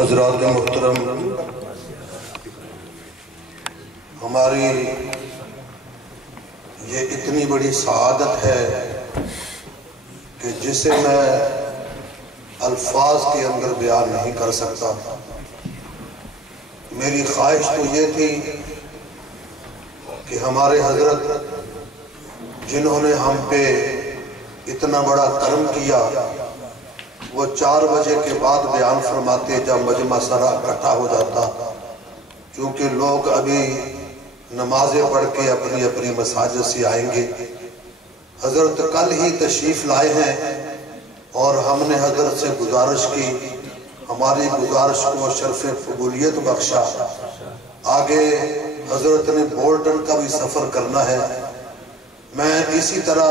حضرات محترم، ہماری یہ اتنی بڑی سعادت ہے کہ جسے میں الفاظ کے اندر بیان نہیں کر سکتا۔ میری خواہش تو یہ تھی کہ ہمارے حضرت جنہوں نے ہم پہ اتنا بڑا کرم کیا، وہ 4 بجے کے بعد بیان فرماتے جب مجمع سارا اکٹھا ہو جاتا، چونکہ لوگ ابھی نمازیں پڑھ کے اپنی اپنی مساجد سے آئیں گے۔ حضرت کل ہی تشریف لائے ہیں اور ہم نے حضرت سے گزارش کی، ہماری گزارش کو شرف قبولیت بخشا۔ آگے حضرت نے بولٹن کا بھی سفر کرنا ہے۔ میں اسی طرح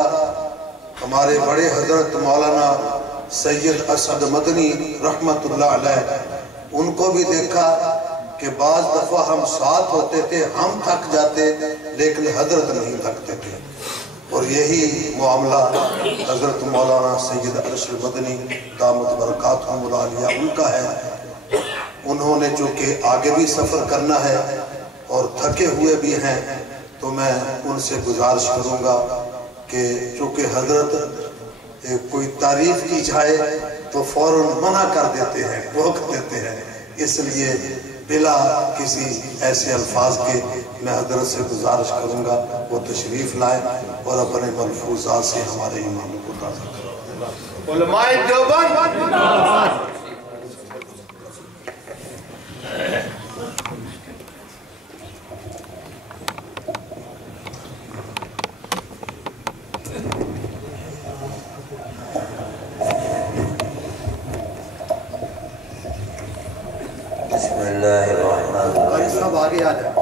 ہمارے بڑے حضرت مولانا سید اسد مدنی رحمت اللہ علیہ، ان کو بھی دیکھا کہ بعض دفعہ ہم ساتھ ہوتے تھے، ہم تھک جاتے لیکن حضرت نہیں تھکتے تھے، اور یہی معاملہ حضرت مولانا سید ارشد مدنی دامت برکاتہم العالیہ ان کا ہے۔ انہوں نے چونکہ آگے بھی سفر کرنا ہے اور تھکے ہوئے بھی ہیں، تو میں ان سے گزارش کروں گا کہ چونکہ حضرت کوئی تعریف کی جائے تو فوراً منع کر دیتے ہیں، روک دیتے ہیں، اس لیے بلا کسی ایسے الفاظ کے میں حضرت سے گزارش کروں گا وہ تشریف لائیں اور اپنے ملفوظات سے ہمارے ایمان کو تازہ کریں۔ علماء دیوبند بسم اللہ الرحمن الرحیم۔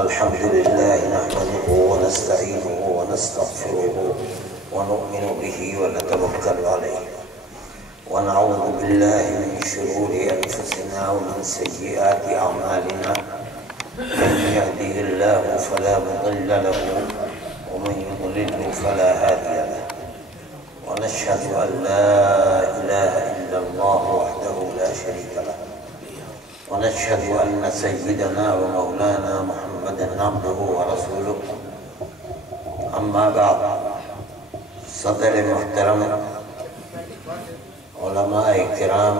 الحمد للہ نحمده ونستعینه ونستغفره ونؤمن به ونتوکل علیہ ونعوذ باللہ من شرور انفسنا ومن سیئات اعمالنا، من یهده اللہ فلا مضل له ومن یضلل فلا هادی له، ونشهد ان لا اله الا اللہ وحده لا شریک له، ونشهد أن سيدنا ومولانا محمدا عبده ورسوله۔ أما بعد، صدر محترم، علماء کرام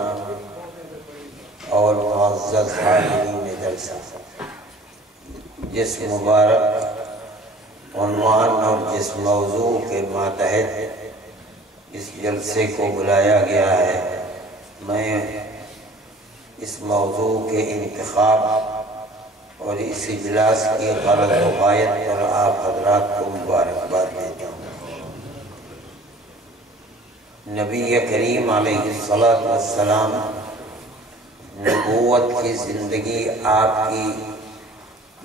اور معزز حاضرین جلسہ، جس مبارک عنوان اور جس موضوع کے ماتحت اس جلسے کو بلایا گیا ہے، میں اس موضوع کے انتخاب اور اس اجلاس کی غرض و غایت پر آپ حضرات کو مبارکباد دیتا ہوں۔ نبی کریم علیہ السلام نبوت کی زندگی آپ کی،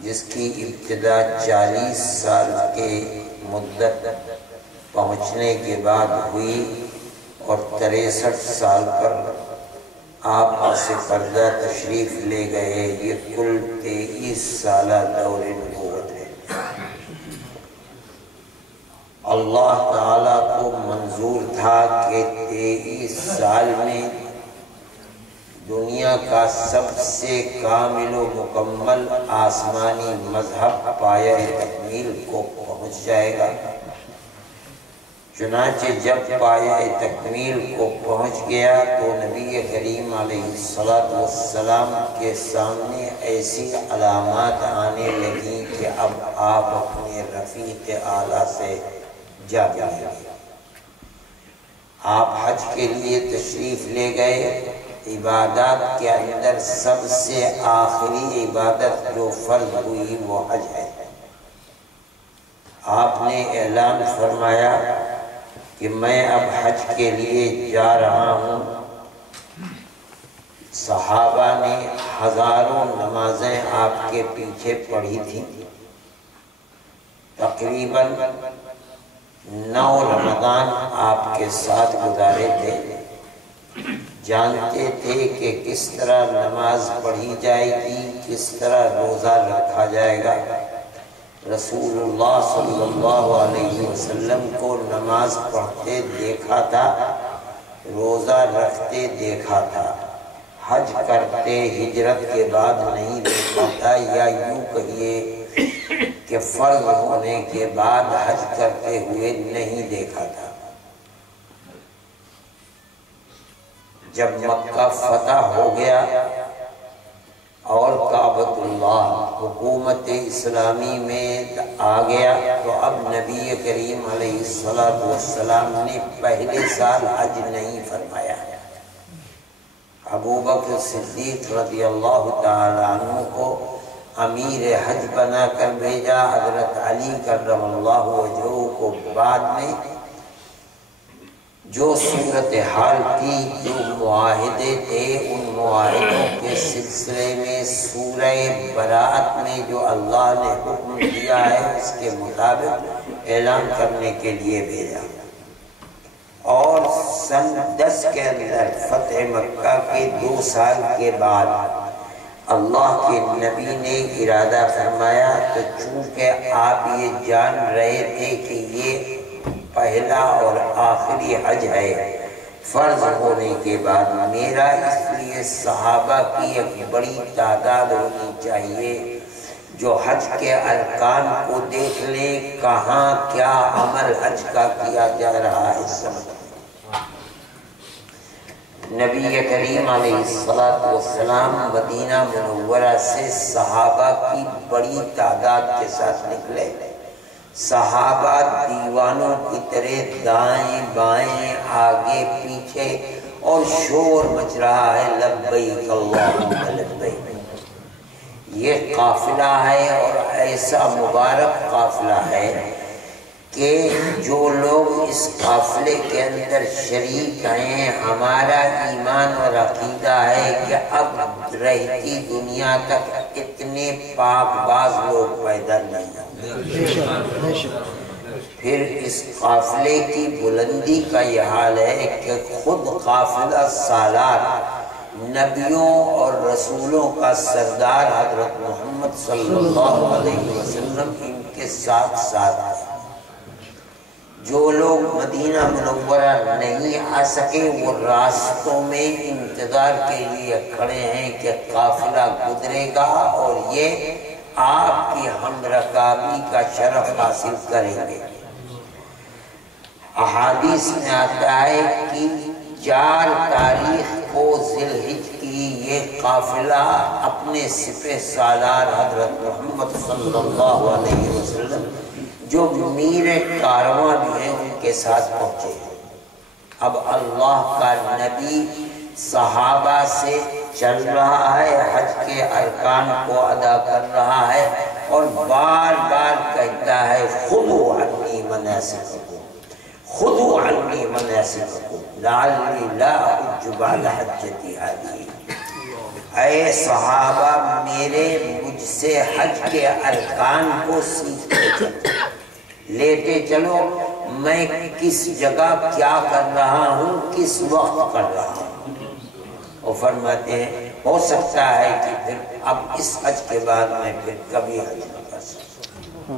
جس کی ابتدا 40 سال کے مدت پہنچنے کے بعد ہوئی اور 63 سال پر آپ سے پردہ تشریف لے گئے، یہ کل 23 سالہ دور نبوت ہے۔ اللہ تعالیٰ کو منظور تھا کہ 23 سال میں دنیا کا سب سے کامل و مکمل آسمانی مذہب پایہ تکمیل کو پہنچ جائے گا۔ چنانچہ جب پایہ تکمیل کو پہنچ گیا تو نبی کریم علیہ السلام کے سامنے ایسی علامات آنے لگیں کہ اب آپ اپنے رفیق اعلیٰ سے جا ملیں گے۔ آپ حج کے لیے تشریف لے گئے۔ عبادات کے اندر سب سے آخری عبادت جو فرض ہوئی وہ حج ہے۔ آپ نے اعلان فرمایا کہ میں اب حج کے لیے جا رہا ہوں۔ صحابہ نے ہزاروں نمازیں آپ کے پیچھے پڑھی تھیں، تقریباً 9 رمضان آپ کے ساتھ گزارے تھے، جانتے تھے کہ کس طرح نماز پڑھی جائے گی، کس طرح روزہ رکھا جائے گا۔ رسول اللہ صلی اللہ علیہ وسلم کو نماز پڑھتے دیکھا تھا، روزہ رکھتے دیکھا تھا، حج کرتے ہجرت کے بعد نہیں دیکھا تھا، یا یوں کہیے کہ فرض ہونے کے بعد حج کرتے ہوئے نہیں دیکھا تھا۔ جب مکہ فتح ہو گیا اور کعبۃ اللہ حکومت اسلامی میں آ گیا تو اب نبی کریم علیہ السلام نے پہلے سال حج نہیں فرمایا۔ ابو بکر صدیق رضی اللہ تعالی عنہ کو امیر حج بنا کر بھیجا، حضرت علی کرم اللہ وجہہ کو بعد میں۔ جو صورتحال تھی، جو معاہدے تھے، ان معاہدوں کے سلسلے میں سورہ برات میں جو اللہ نے حکم دیا ہے اس کے مطابق اعلان کرنے کے لیے بھیجا۔ اور سن 10 کے اندر فتح مکہ کے 2 سال کے بعد اللہ کے نبی نے ارادہ فرمایا، تو چونکہ آپ یہ جان رہے تھے کہ یہ پہلا اور آخری حج ہے فرض ہونے کے بعد میرا، اس لیے صحابہ کی ایک بڑی تعداد ہونی چاہیے جو حج کے ارکان کو دیکھ لیں، کہاں کیا عمل حج کا کیا جا رہا ہے سمجھ۔ نبی کریم علیہ السلام مدینہ منورہ سے صحابہ کی بڑی تعداد کے ساتھ نکلے۔ صحابہ دیوانوں کی طرح دائیں بائیں آگے پیچھے، اور شور مچ رہا ہے لبیک اللہم لبیک۔ یہ قافلہ ہے اور ایسا مبارک قافلہ ہے کہ جو لوگ اس قافلے کے اندر شریک ہیں، ہمارا ایمان اور عقیدہ ہے کہ اب رہتی دنیا تک اتنے پاک باز لوگ پیدا نہیں ہوں۔ پھر اس قافلے کی بلندی کا یہ حال ہے کہ خود قافلہ سالار نبیوں اور رسولوں کا سردار حضرت محمد صلی اللہ علیہ وسلم ان کے ساتھ ساتھ ہے۔ جو لوگ مدینہ منورہ نہیں آ سکے وہ راستوں میں انتظار کے لیے کھڑے ہیں کہ قافلہ گزرے گا اور یہ آپ کی ہم رکابی کا شرف حاصل کریں گے۔ احادیث میں آتا ہے کہ 4 تاریخ کو ذی الحج کی یہ قافلہ اپنے سپہ سالار حضرت محمد صلی اللہ علیہ وسلم جو میر کارواں بھی ہیں ان کے ساتھ پہنچے۔ اب اللہ کا نبی صحابہ سے چل رہا ہے، حج کے ارکان کو ادا کر رہا ہے اور بار بار کہتا ہے خذوا عنی مناسککم، خذوا عنی مناسککم لعلی لا احج بعد حجتی هذه۔ اے صحابہ میرے مجھ سے حج کے ارکان کو سیکھتے چلو، لیتے چلو، میں کس جگہ کیا کر رہا ہوں، کس وقت کر رہا ہوں۔ وہ فرماتے ہیں ہو سکتا ہے کہ پھر اب اس حج کے بعد میں پھر کبھی حج نہ کر سکتا۔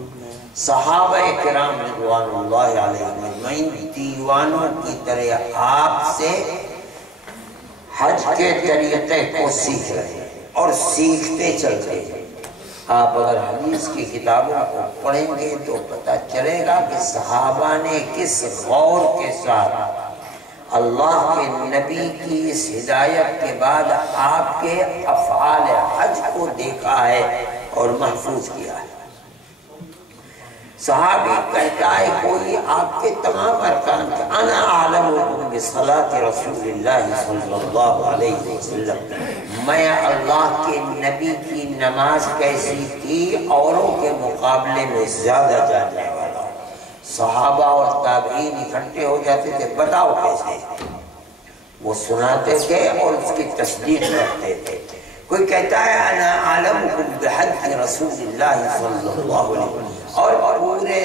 صحابہ کرام رضوان اللہ علیہم اجمعین دیوانوں کی طرح آپ سے حج کے طریقے کو سیکھ رہے ہیں اور سیکھتے چلتے ہیں۔ آپ اگر حدیث کی کتابوں کو پڑھیں گے تو پتہ چلے گا کہ صحابہ نے کس غور کے ساتھ اللہ کے نبی کی اس ہدایت کے بعد آپ کے افعال حج کو دیکھا ہے اور محفوظ کیا ہے۔ صحابی کہتا ہے کوئی آپ کے تمام ارکان کا انا اعلمکم بصلاۃ رسول اللہ صلی اللہ علیہ وسلم، میں اللہ کے نبی کی نماز کیسی تھی اوروں کے مقابلے میں زیادہ جاننے والا ہوں۔ صحابہ اور تابعین اکٹھے ہو جاتے تھے، بتاؤ کیسے، وہ سناتے تھے اور اس کی تصدیق کرتے تھے۔ کوئی کہتا ہے انا اعلمکم بحج رسول اللہ صلی اللہ علیہ وسلم، اور پورے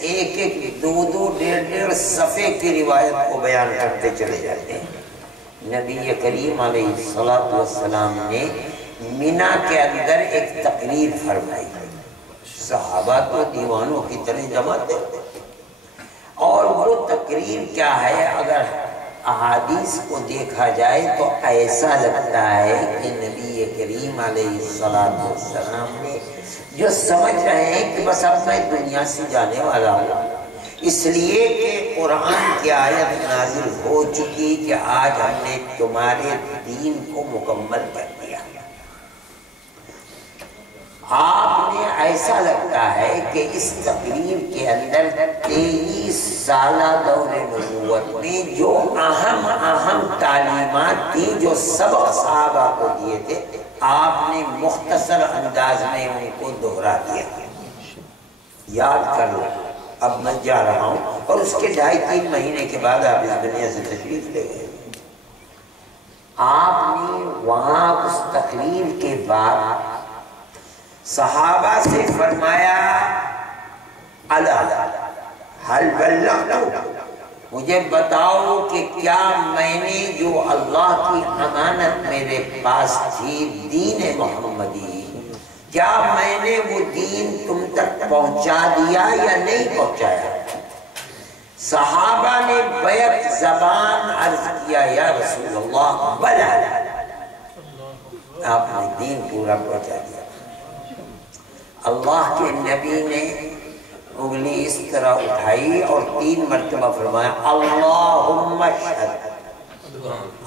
ایک ایک دو ڈیڑھ صفحے کی روایت کو بیان کرتے چلے جاتے ہیں۔ نبی کریم علیہ السلام نے مینا کے اندر ایک تقریر فرمائی، صحابہ تو دیوانوں کی طرح جمع تھے، اور وہ تقریر کیا ہے، اگر احادیث کو دیکھا جائے تو ایسا لگتا ہے کہ نبی کریم علیہ السلام نے جو سمجھ رہے ہیں کہ بس اب میں دنیا سے جانے والا ہوں، اس لیے کہ قرآن کی آیت نازل ہو چکی کہ آج ہم نے تمہارے دین کو مکمل کر دیا۔ آپ نے ایسا لگتا ہے کہ اس تقریر کے اندر 23 سالہ دور نبوت میں جو اہم تعلیمات تھی، جو سبق صحابہ کو دیے تھے، آپ نے مختصر انداز میں ان کو دہرا دیا۔ یاد کر لو، اب میں جا رہا ہوں اور اس کے 2.5-3 مہینے کے بعد آپ اس دنیا سے تشریف لے گئے۔ آپ نے وہاں اس تقریر کے بعد صحابہ سے فرمایا الا حل بلغت، مجھے بتاؤ کہ کیا میں نے جو اللہ کی امانت میرے پاس تھی، دین محمدی، کیا میں نے وہ دین تم تک پہنچا دیا یا نہیں پہنچایا؟ صحابہ نے بیک زبان عرض کیا یا رسول اللہ بلا، آپ نے دین پورا پہنچا دیا۔ اللہ کے نبی نے انگلی اس طرح اٹھائی اور 3 مرتبہ فرمایا اللہم اشہد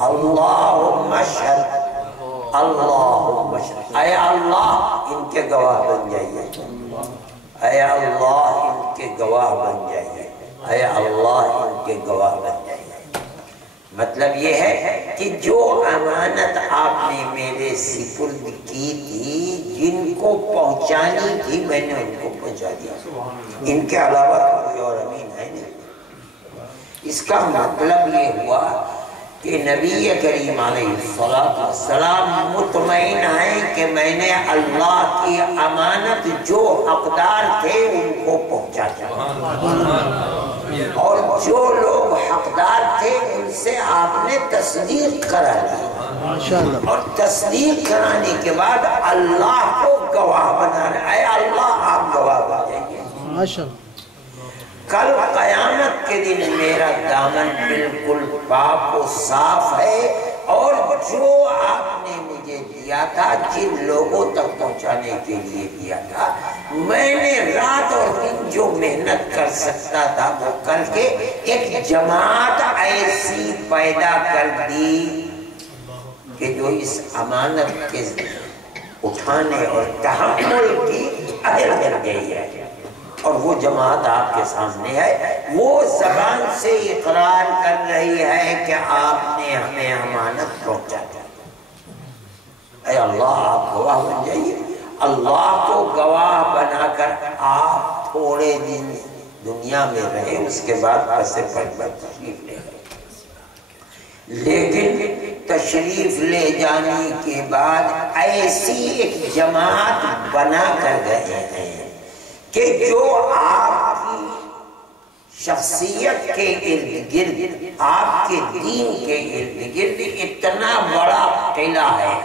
اللہم اشہد اللہم اشہد، اے اللہ ان کے گواہ بن جائیے، اے اللہ ان کے گواہ بن جائیے، اے اللہ ان کے گواہ بن جائیے۔ مطلب یہ ہے کہ جو امانت آپ نے میرے سپرد کی تھی، جن کو پہنچانی تھی، میں نے ان کو پہنچا دیا، ان کے علاوہ کوئی اور امین ہے نہیں۔ اس کا مطلب یہ ہوا کہ نبی کریم علیہ السلام مطمئن ہیں کہ میں نے اللہ کی امانت جو حقدار تھے ان کو پہنچا دیا، اور جو لوگ حقدار تھے ان سے آپ نے تصدیق کرا دی، اور تصدیق کرانے کے بعد اللہ کو گواہ بنانا، اے اللہ آپ گواہ بن جائیے۔ کل قیامت کے دن میرا دامن بالکل پاک و صاف ہے، اور جو آپ نے مجھے دیا تھا، جن لوگوں تک پہنچانے کے لیے دیا تھا، میں نے رات اور دن جو محنت کر سکتا تھا وہ کر کے ایک جماعت ایسی پیدا کر دی کہ جو اس امانت کے اٹھانے اور تحمل کی اہل بن گئی ہے، اور وہ جماعت آپ کے سامنے ہے، وہ زبان سے اقرار کر رہی ہے کہ آپ نے ہمیں امانت پہنچا دیا۔ اے اللہ آپ گواہ بن جائیے۔ اللہ کو گواہ بنا کر آپ تھوڑے دن دنیا میں رہے، اس کے بعد پسے پر تشریف لے گئے، لیکن تشریف لے جانے کے بعد ایسی ایک جماعت بنا کر گئے ہیں کہ جو آپ کی شخصیت کے ارد گرد، آپ کے دین کے ارد گرد اتنا بڑا قلعہ ہے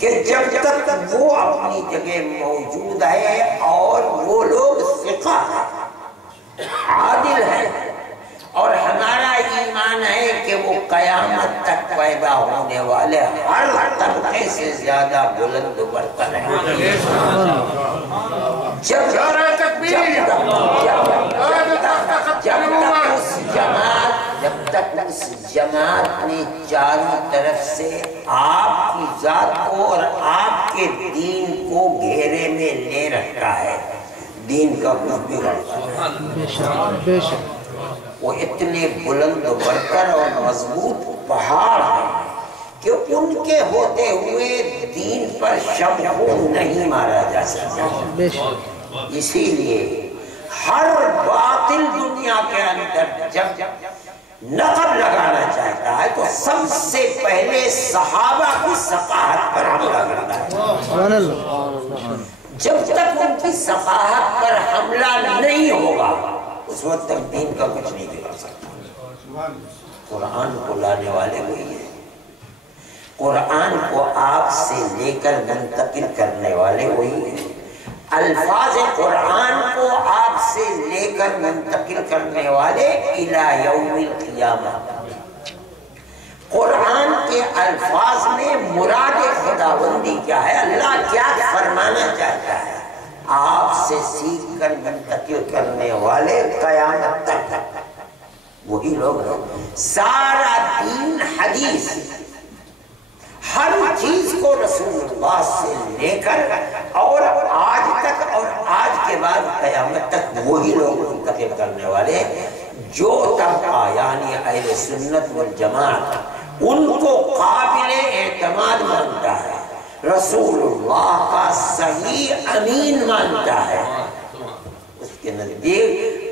کہ جب تک وہ اپنی جگہ موجود ہے اور وہ لوگ ثقہ ہیں، عادل ہیں، اور ہمارا ایمان ہے کہ وہ قیامت تک پیدا ہونے والے ہر طبقے سے زیادہ بلند و برتر ہیں۔ جب تک اس جماعت نے چاروں طرف سے آپ کی ذات کو اور آپ کے دین کو گھیرے میں لے رکھا ہے، دین کا کچھ بگڑتا ہے۔ وہ اتنے بلند و برتر اور مضبوط پہاڑ ہیں کہ ان کے ہوتے ہوئے دین پر شمع نہیں مارا جا سکتا۔ اسی لیے ہر باطل دنیا کے اندر جب نقب لگانا چاہتا ہے تو سب سے پہلے صحابہ کی ثقافت پر حملہ کرتا ہے۔ جب تک ان کی ثقافت پر حملہ نہیں ہوگا اس وقت تک دین کا کچھ نہیں بگڑ سکتا۔ قرآن کو لانے والے وہی ہیں، قرآن کو آپ سے لے کر منتقل کرنے والے وہی ہیں، الفاظ قرآن کو آپ سے لے کر منتقل کرنے والے الی یوم القیامہ قرآن کے الفاظ میں مراد خداوندی کیا ہے، اللہ کیا فرمانا چاہتا ہے، آپ سے سیکھ کر منتقل کرنے والے قیامت تک وہی لوگ ہیں۔ سارا دین حدیث، ہر چیز کو رسول اللہ سے لے کر اور آج تک اور آج کے بعد قیامت تک وہی لوگ منتقل کرنے والے ہیں۔ جو طبقہ یعنی اہل سنت والجماعت ان کو قابل اعتماد مانتا ہے، رسول اللہ کا صحیح امین مانتا ہے، اس کے نزدیک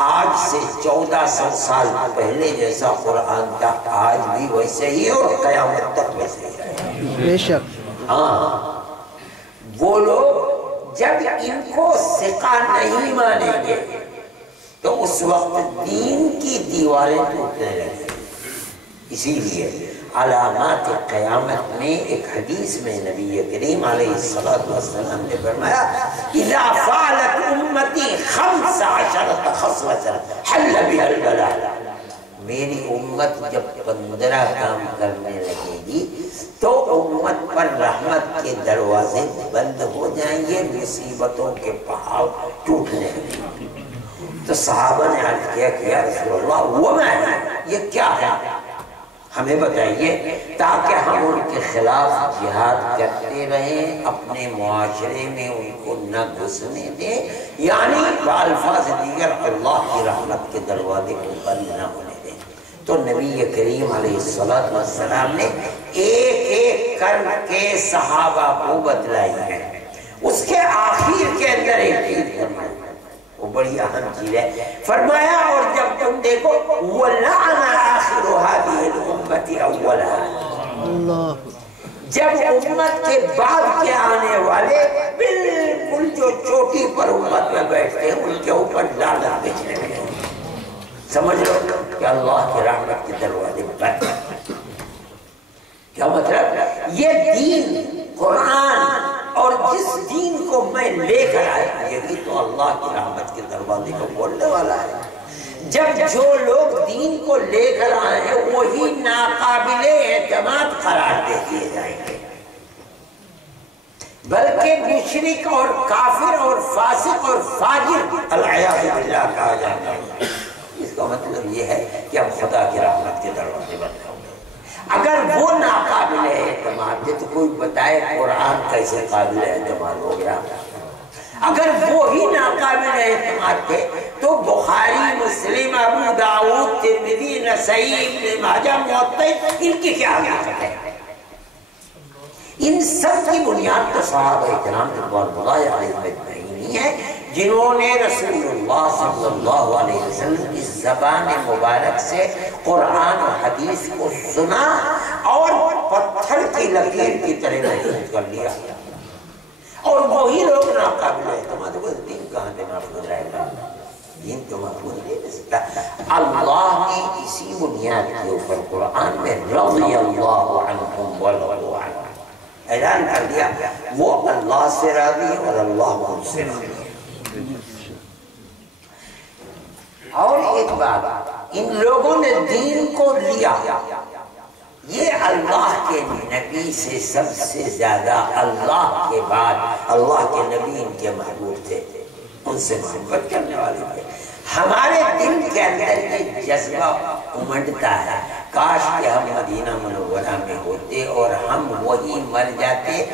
آج سے 1400 سال پہلے جیسا قرآن تھا آج بھی ویسے ہی اور قیامت تک ویسے ہی۔ بے شک۔ ہاں، وہ لوگ جب ان کو ثقہ نہیں مانیں گے تو اس وقت دین کی دیواریں ٹوٹنے لگیں۔ اسی لیے علامات قیامت میں ایک حدیث میں نبی کریم علیہ السلام نے فرمایا اذا فعلت امتی 15 خصلة حل بها البلاء، میری امت جب 15 کام کرنے لگے گی تو امت پر رحمت کے دروازے بند ہو جائیں گے، مصیبتوں کے پہاڑ ٹوٹنے لگیں گے۔ تو صحابہ نے عرض کیا کہ یا رسول اللہ وہ میں یہ کیا ہے، ہمیں بتائیے تاکہ ہم ان کے خلاف جہاد کرتے رہیں، اپنے معاشرے میں ان کو نہ گھسنے دیں، یعنی بالفاظ دیگر اللہ کی رحمت کے دروازے کو بند نہ ہونے دیں۔ تو نبی کریم علیہ السلام نے ایک ایک کر کے صحابہ کو بتلائی ہے۔ اس کے آخر کے اندر ایک چیز فرمائی، وہ بڑی اہم چیز ہے، فرمایا اور جب تم دیکھو وَلَعَنَ آخِرُ هَذِهِ الْأُمَّةِ أَوَّلَهَا، جب امت کے بعد کے آنے والے بالکل جو چوٹی پر امت میں بیٹھتے ہیں ان کے اوپر لالا بیچنے لگے، سمجھ لو کہ اللہ کی رحمت کے دروازے بند۔ کیا مطلب؟ یہ دین قرآن اور جس دین کو میں لے کر آیا یہی تو اللہ کی رحمت کے دروازے کو کھولنے والا ہے۔ جب جو لوگ دین کو لے کر آئے ہیں وہی ناقابل اعتماد قرار دے دیے جائیں گے، بلکہ مشرک اور کافر اور فاسق اور فاجر العیاذ باللہ کہا جاتا ہے۔ اس کا مطلب یہ ہے کہ اب خدا کی رحمت کے دروازے بند ہوں گے۔ اگر وہ ناقابل اعتماد تھے تو کوئی بتائے قرآن کیسے قابل اعتماد ہو گیا؟ اگر وہی ناقابل اعتماد تھے تو بخاری، مسلم، ابو داؤد، ترمذی، نسائی، ابن ماجہ، موطا ان کی کیا حقیقت ہے؟ ان سب کی بنیاد تو صحابہ کرام رضوان اللہ علیہم اجمعین ہے، جنہوں نے رسول اللہ صلی اللہ علیہ وسلم کی زبان مبارک سے قرآن و حدیث کو سنا اور پتھر کی لکیر کی طرح محفوظ کر لیا، اور وہی لوگ ناقابل اعتماد ہوئے۔ دین کہاں سے محفوظ رہے گا؟ دین تو محفوظ نہیں رہ سکتا۔ اللہ کی اسی بنیاد کے اوپر قرآن میں رضی اللہ عنہم ورضوا عنہ اعلان کر دیا وہ اللہ سے راضی ہے اور اللہ ان سے راضی ہے۔ اور ایک بات، ان لوگوں نے دین کو لیا، یہ اللہ کے نبی سے سب سے زیادہ اللہ کے بعد اللہ کے نبی ان کے محبوب تھے، ان سے محبت کرنے والے تھے۔ ہمارے دل کے اندر یہ جذبہ امڑتا ہے کاش کہ ہم مدینہ منورہ میں ہوتے اور ہم وہی مر جاتے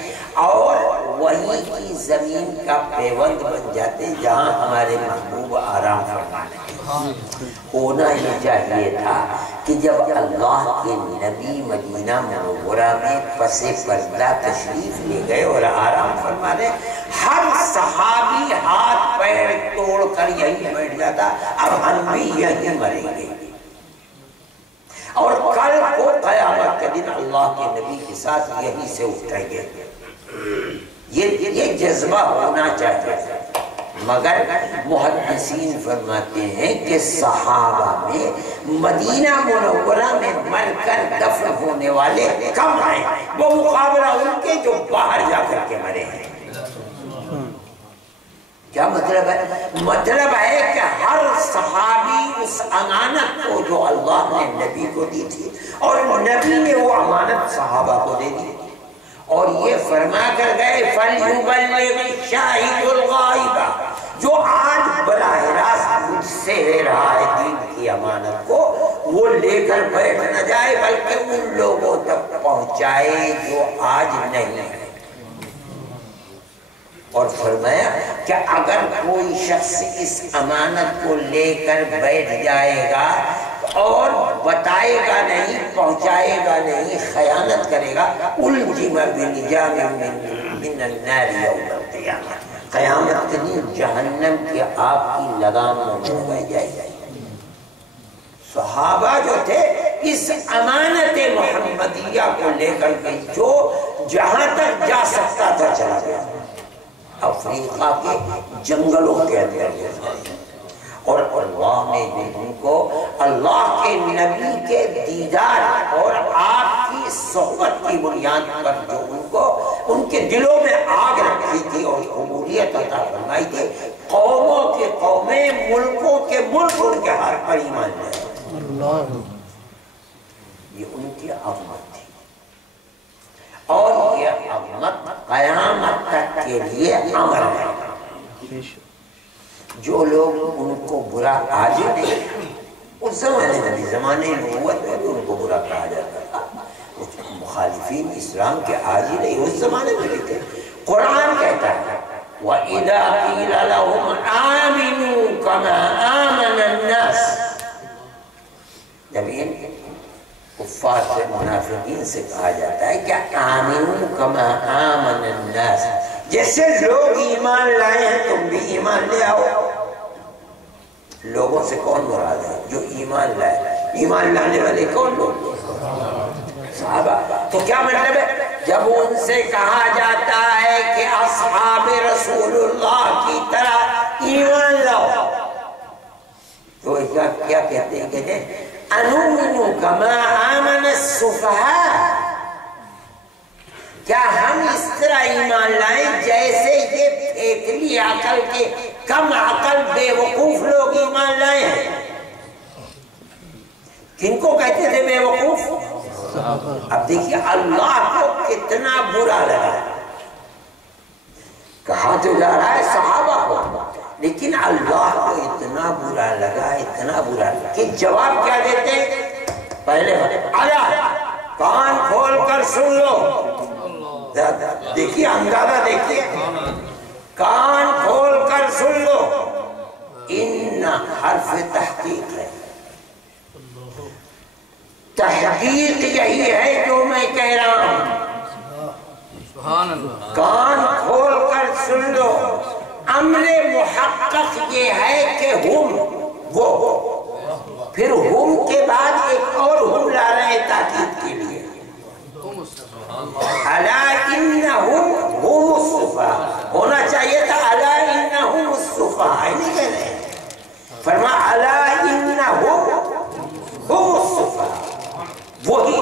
اور وہی کی زمین کا پیوند بن جاتے جہاں ہمارے محبوب آرام فرمانے۔ ہونا یہ چاہیے تھا کہ جب اللہ کے نبی مدینہ منورہ میں پس پردہ تشریف لے گئے اور آرام فرمانے، ہر صحابی ہاتھ پیر توڑ کر یہی بیٹھ جاتا اب ہم بھی یہی مریں گے، اور کل کو قیامت کے دن اللہ کے نبی کے ساتھ یہی سے اٹھیں گے۔ یہ جذبہ ہونا چاہیے، مگر محدثین فرماتے ہیں کہ صحابہ میں مدینہ منورہ میں مر کر دفن ہونے والے کم ہیں بمقابلہ ان کے جو باہر جا کر کے مرے ہیں۔ کیا مطلب ہے؟ مطلب ہے کہ ہر صحابی اس امانت کو جو اللہ نے نبی کو دی تھی اور نبی نے وہ امانت صحابہ کو دے دی اور یہ فرما کر گئے فَلْيُبَلِّغِ الشَّاهِدُ الْغَائِبَ، جو آج براہ راست مجھ سے لے رہا ہے دین کی امانت کو، وہ لے کر بیٹھ نہ جائے بلکہ ان لوگوں تک پہنچائے جو آج نہیں ہے۔ اور فرمایا کہ اگر کوئی شخص اس امانت کو لے کر بیٹھ جائے گا اور بتائے گا نہیں، پہنچائے گا نہیں، خیانت کرے گا، الجم بلجام من النار یوم القیامہ، قیامت کے دن جہنم کی آگ کی لگام میں ڈوبائی جائے گی۔ صحابہ جو تھے اس امانت محمدیہ کو لے کر کے جو جہاں تک جا سکتا تھا چلا گیا، افریقہ کے جنگلوں کے اندر، اور اللہ نے ان کو اللہ کے نبی کے دیدار اور آپ کی صحبت کی بنیاد پر جو ان کو ان کے دلوں میں آگ رکھی تھی اور قبولیت عطا فرمائی تھی، قوموں کے قومیں، ملکوں کے ملک ان کے ہر پر ایمان لائے۔ یہ ان کی عظمت تھی اور یہ عظمت قیامت تک کے لیے امر ہے۔ جو لوگ ان کو برا آج نہیں، اس زمانے میں بھی زمانے نبوت میں بھی ان کو برا کہا جاتا تھا، مخالفین اسلام کے آج ہی نہیں، اس زمانے میں بھی تھے۔ قرآن کہتا ہے وَإِذَا قِيلَ لَهُمْ آمِنُوا كَمَا آمَنَ النَّاسِ، جب ان کفار سے منافقین سے کہا جاتا ہے کہ آمنوا کما آمن الناس، جیسے لوگ ایمان لائے ہیں تم بھی ایمان لے آؤ۔ لوگوں سے کون مراد ہے؟ جو ایمان لائے۔ ایمان لانے والے کون لوگ؟ صحابہ۔ تو کیا مطلب ہے؟ جب ان سے کہا جاتا ہے کہ اصحاب رسول اللہ کی طرح ایمان لاؤ، تو کیا کہتے ہیں کہ انؤمن کما آمن السفہاء، کیا ہم اس طرح ایمان لائیں جیسے یہ پھیکلی عقل کے کم عقل بے وقوف لوگ ایمان لائے ہیں؟ کن کو کہتے تھے بے وقوف؟ اب دیکھیے اللہ کو کتنا برا لگا، کہا تو جا رہا ہے صحابہ کو، لیکن اللہ کو اتنا برا لگا، اتنا برا لگا کہ جواب کیا دیتے ہیں؟ پہلے اللہ کان کھول کر سن لو، دیکھیے اندازہ دیکھیے، کان کھول کر سن لو، ان حرف تحقیق ہے، تحقیق یہی ہے جو میں کہہ رہا ہوں، کان کھول کر سن لو۔ امر محقق یہ ہے کہ ہم وہ، پھر ہم کے بعد ایک اور ہم لا رہے ہیں تاکید کے لیے، الا انہم ہم السفہاء، ہونا چاہیے تھا الا انہم السفہاء، نہیں کہہ رہے ہیں، فرما الا انہم ہم السفہاء، وہی۔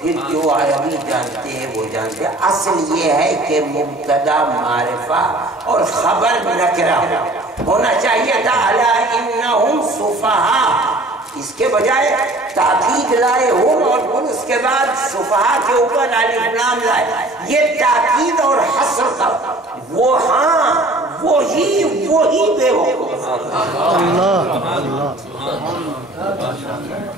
پھر جو عربی جانتے ہیں وہ جانتے ہیں، اصل یہ ہے کہ مبتدا معرفہ اور خبر نکرہ ہونا چاہیے تھا الا انہم سفہاء، اس کے بجائے تاکید لائے ہم اور پھر اس کے بعد سفہاء کے اوپر الف لام لائے، یہ تاکید اور حصر کا وہ، ہاں وہی بے وقوف،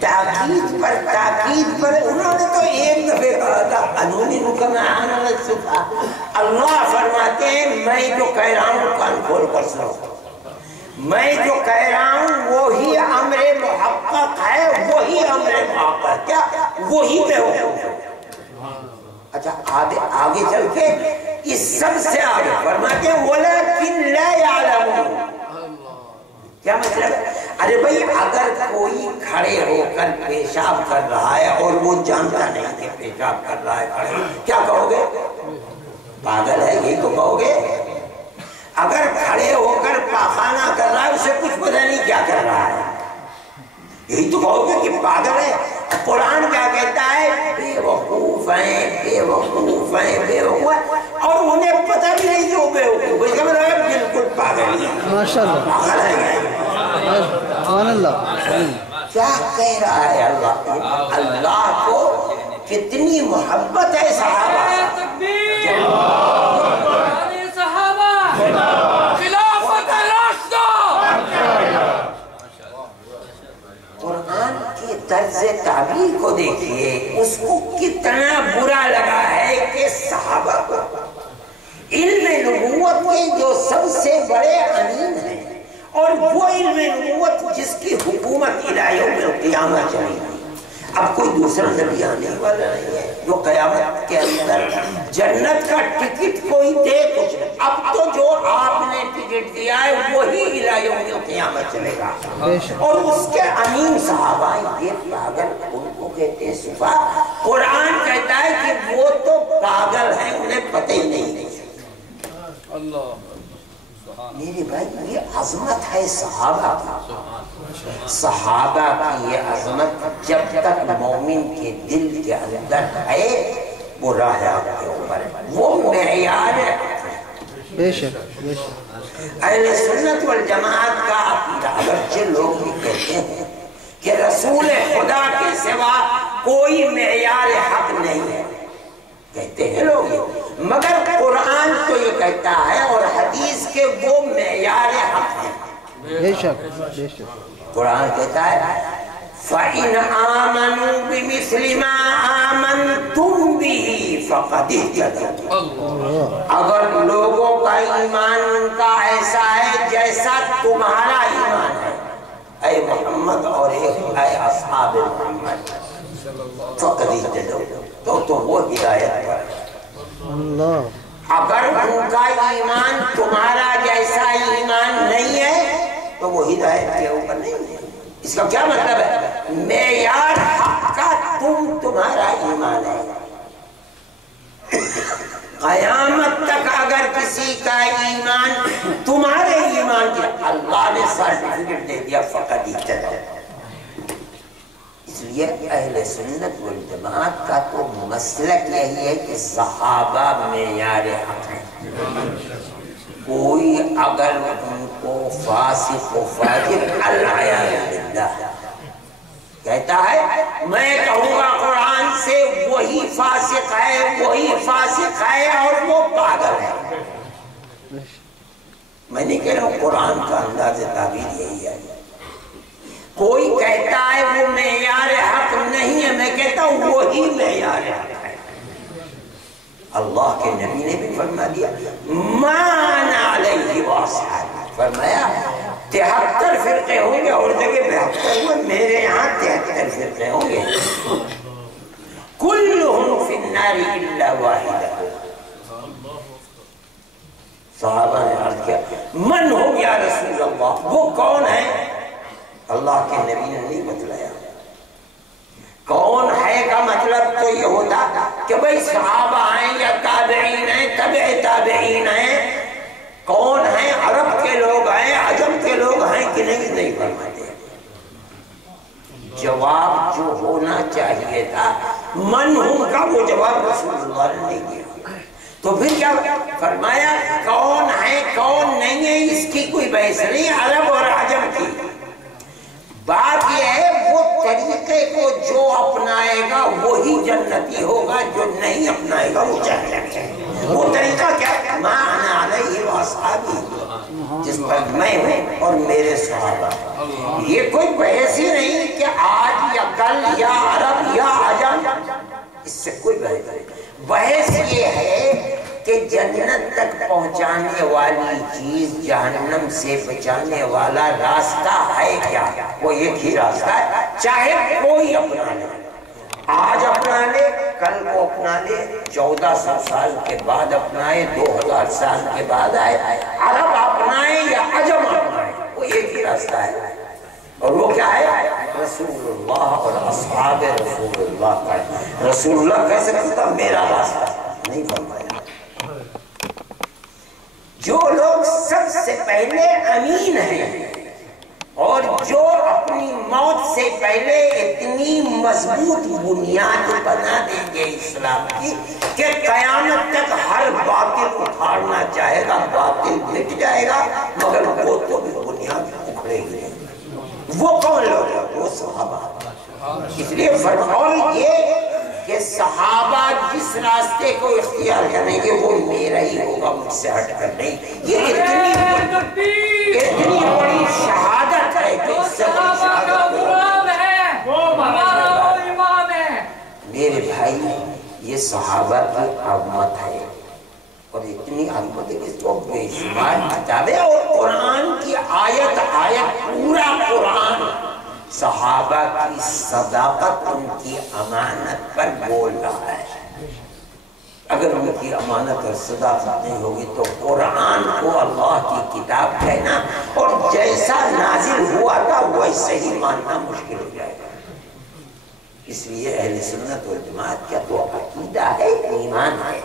تاکید پر انہوں نے تو ایک دفعہ کہا تھا انؤمن کما آمن السفہاء، اللہ فرماتے ہیں میں جو کہہ رہا ہوں کان کھول کر سنو، میں جو کہہ رہا ہوں وہی امر محقق ہے، وہی امر محقق، کیا وہی بے وقوف ہے۔ اچھا آگے چل کے اس سب سے آگے فرماتے ہیں وَلَكِنْ لَا يَعْلَمُونَ، کیا مطلب ہے؟ ارے بھائی اگر کوئی کھڑے ہو کر پیشاب کر رہا ہے اور وہ جانتا نہیں کہ پیشاب کر رہا ہے کھڑے، کیا کہو گے؟ پاگل ہے، یہی تو کہو گے۔ اگر کھڑے ہو کر پاخانہ کر رہا ہے اسے کچھ پتہ نہیں کیا کر رہا ہے، یہی تو کہو گے کہ پاگل ہے۔ قرآن کیا کہتا ہے؟ بے وقوف ہیں، بے وقوف ہیں، بے وقوف ہیں، اور انہیں پتہ بھی نہیں کہ وہ بے وقوف ہے، اس کا مطلب ہے بالکل پاگل ماشاءاللہ پاگل ہیں سبحان اللہ کیا کہہ رہا ہے اللہ؟ اللہ کو کتنی محبت ہے صحابہ قرآن کی طرز تعبیر کو دیکھیے، اس کو کتنا برا لگا ہے کہ صحابہ کو علم نبوت کے جو سب سے بڑے امین ہیں، اور وہ علم نبوت جس کی حکومت الہ یوم القیامت چلی گئی، اب کوئی دوسرا نبی آنے والا نہیں ہے جو قیامت کے اندر جنت کا ٹکٹ کوئی دے کچھ نہیں۔ اب تو جو آپ نے ٹکٹ دیا ہے وہی الہ یوم القیامت چلے گا، اور اس کے امین صحابہ یہ پاگل ان کو کہتے ہیں صفا۔ قرآن کہتا ہے کہ وہ تو پاگل ہیں، انہیں پتہ ہی نہیں۔ میرے بھائی یہ عظمت ہے صحابہ کی، صحابہ کی یہ عظمت جب تک مومن کے دل کے اندر ہے وہ راہ آپ کے اوپر ہے، وہ معیار ہے۔ بے شک بے شک اہل سنت والجماعت کا عقیدہ، اگرچہ لوگ یہ کہتے ہیں کہ رسول خدا کے سوا کوئی معیار حق نہیں ہے، کہتے ہیں لوگ یہ، مگر قرآن تو یہ کہتا ہے اور حدیث کے وہ معیار حق ہیں۔ بے شک بے شک قرآن کہتا ہے فَإِنْ آمَنُوا بِمِثْلِ مَا آمَنْتُمْ بِهِ فَقَدِ اهْتَدَوْا، اگر لوگوں کا ایمان ان کا ایسا ہے جیسا تمہارا ایمان ہے اے محمد اور اے اصحاب محمد، فَقَدِ اهْتَدَوْا، تو وہ ہدایت پر ہے۔ اللہ اگر ان کا ایمان تمہارا جیسا ایمان نہیں ہے تو وہ ہدایت کے اوپر نہیں ہے۔ اس کا کیا مطلب ہے؟ معیار حق کا تمہارا ایمان ہے۔ قیامت تک اگر کسی کا ایمان تمہارے ایمان کے، اللہ نے سرٹیفکیٹ دے دیا فقط اہتدوا۔ اس لیے اہل سنت والجماعت کا تو مسلک یہی ہے کہ صحابہ معیار حق ہیں۔ کوئی اگر ان کو فاسق و فاجر العیاذ باللہ کہتا ہے، میں کہوں گا قرآن سے وہی فاسق ہے اور وہ پاگل ہے۔ میں نہیں کہہ رہا ہوں، قرآن کا انداز تعبیر یہی ہے۔ کوئی کہتا ہے وہ معیار حق نہیں ہے، میں کہتا ہوں وہی معیار حق ہے۔ اللہ کے نبی نے بھی فرما دیا ما انا علیہ واصحابی، فرمایا 73 فرقے ہوں گے، اور جگہ 72 ہوئے، میرے یہاں 73 فرقے ہوں گے، کلہم فی النار الا واحدہ۔ صحابہ نے عرض کیا من ہم یا رسول اللہ، وہ کون ہے؟ اللہ کے نبی نے نہیں بتلایا۔ کون ہے کا مطلب تو یہ ہوتا کہ بھئی صحابہ ہیں یا تابعین ہیں، تبع تابعین ہیں، کون ہیں؟ عرب کے لوگ ہیں، عجم کے لوگ ہیں کہ نہیں فرماتے۔ جواب جو ہونا چاہیے تھا من ہم کا، وہ جواب رسول اللہ نے نہیں دیا۔ تو پھر کیا فرمایا؟ کون ہے کون نہیں ہے اس کی کوئی بحث نہیں، عرب اور عجم کی بات یہ ہے، وہ طریقے کو جو اپنائے گا وہی جنتی ہوگا، جو نہیں اپنائے گا وہ جہنمی ہے۔ وہ طریقہ کیا ہے؟ ما انا علیہ واصحابی، جس پر میں ہوں اور میرے صحابہ۔ یہ کوئی بحث ہی نہیں کہ آج یا کل یا عرب یا عجم، اس سے کوئی بحث نہیں۔ بحث یہ ہے کہ جنت تک پہنچانے والی چیز جہنم سے بچانے والا راستہ ہے کیا؟ وہ ایک ہی راستہ ہے، چاہے کوئی اپنا لے، آج اپنا لے، کل کو اپنا لے، 1400 سال کے بعد اپنائے، 2000 سال کے بعد آئے، عرب اپنائے یا عجم اپنائے، وہ ایک ہی راستہ ہے۔ اور وہ کیا ہے؟ رسول اللہ اور اصحاب رسول اللہ کا۔ رسول اللہ کیسے کہتا میرا راستہ نہیں فرمایا۔ جو لوگ سب سے پہلے امین ہیں اور جو اپنی موت سے پہلے اتنی مضبوط بنیاد بنا دیں گے اسلام کی کہ قیامت تک ہر باطل اکھاڑنا چاہے گا، باطل مٹ جائے گا، مگر وہ تو بھی بنیاد اکھڑے گی۔ وہ کون لوگ ہیں؟ وہ صحابہ۔ اس لیے فرمایا یہ کہ صحابہ جس راستے کو اختیار کریں گے وہ میرا ہی ہوگا، مجھ سے ہٹ کر نہیں۔ یہ اتنی بڑی شہادت ہے کہ اس سے بڑی شہادت میرے بھائی، یہ صحابہ کی عظمت ہے، اور اتنی عظمت ہے کہ اس کو بے شمار کتابیں اور قرآن کی آیت پورا قرآن صحابہ کی صداقت، ان کی امانت پر بول رہا ہے۔ اگر ان کی امانت اور صداقت نہیں ہوگی تو قرآن کو اللہ کی کتاب کہنا اور جیسا نازل ہوا تھا ویسے ہی ماننا مشکل ہو جائے گا۔ اس لیے اہل سنت والجماعت کا تو عقیدہ ہے، ایمان ہے۔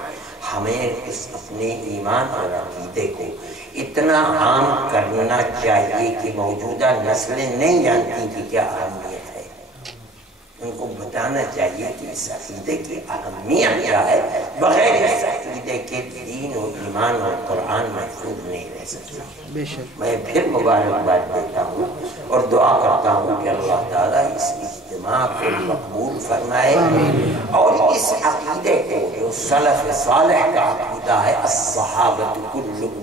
ہمیں اس اپنے ایمان اور عقیدے کو اتنا عام کرنا چاہیے کہ موجودہ نسلیں نہیں جانتی کہ کیا اہمیت ہے، ان کو بتانا چاہیے کہ اس عقیدے کی اہمیت کیا ہے۔ بغیر اس عقیدے کے دین و ایمان اور قرآن محفوظ نہیں رہ سکتا۔ میں پھر مبارکباد دیتا ہوں اور دعا کرتا ہوں کہ اللہ تعالیٰ اس اجتماع کو مقبول فرمائے اور اس عقیدے کو جو سلف صالح کا عقیدہ ہے، الصحابۃ کلھم،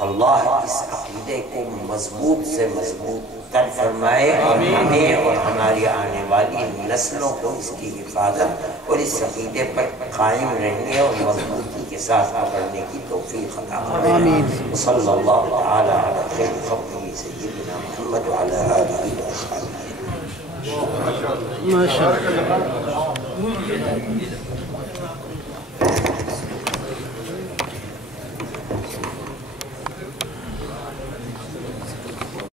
اللہ اس عقیدے کو مضبوط سے مضبوط کر فرمائے اور ہمیں اور ہماری آنے والی نسلوں کو اس کی حفاظت اور اس عقیدے پر قائم رہنے اور مضبوطی کے ساتھ پکڑنے کی توفیق عطا فرمائے۔ صلی اللہ تعالی علی خیر خلقہ سیدنا محمد وعلی آلہ وصحبہ۔ ماشاءاللہ۔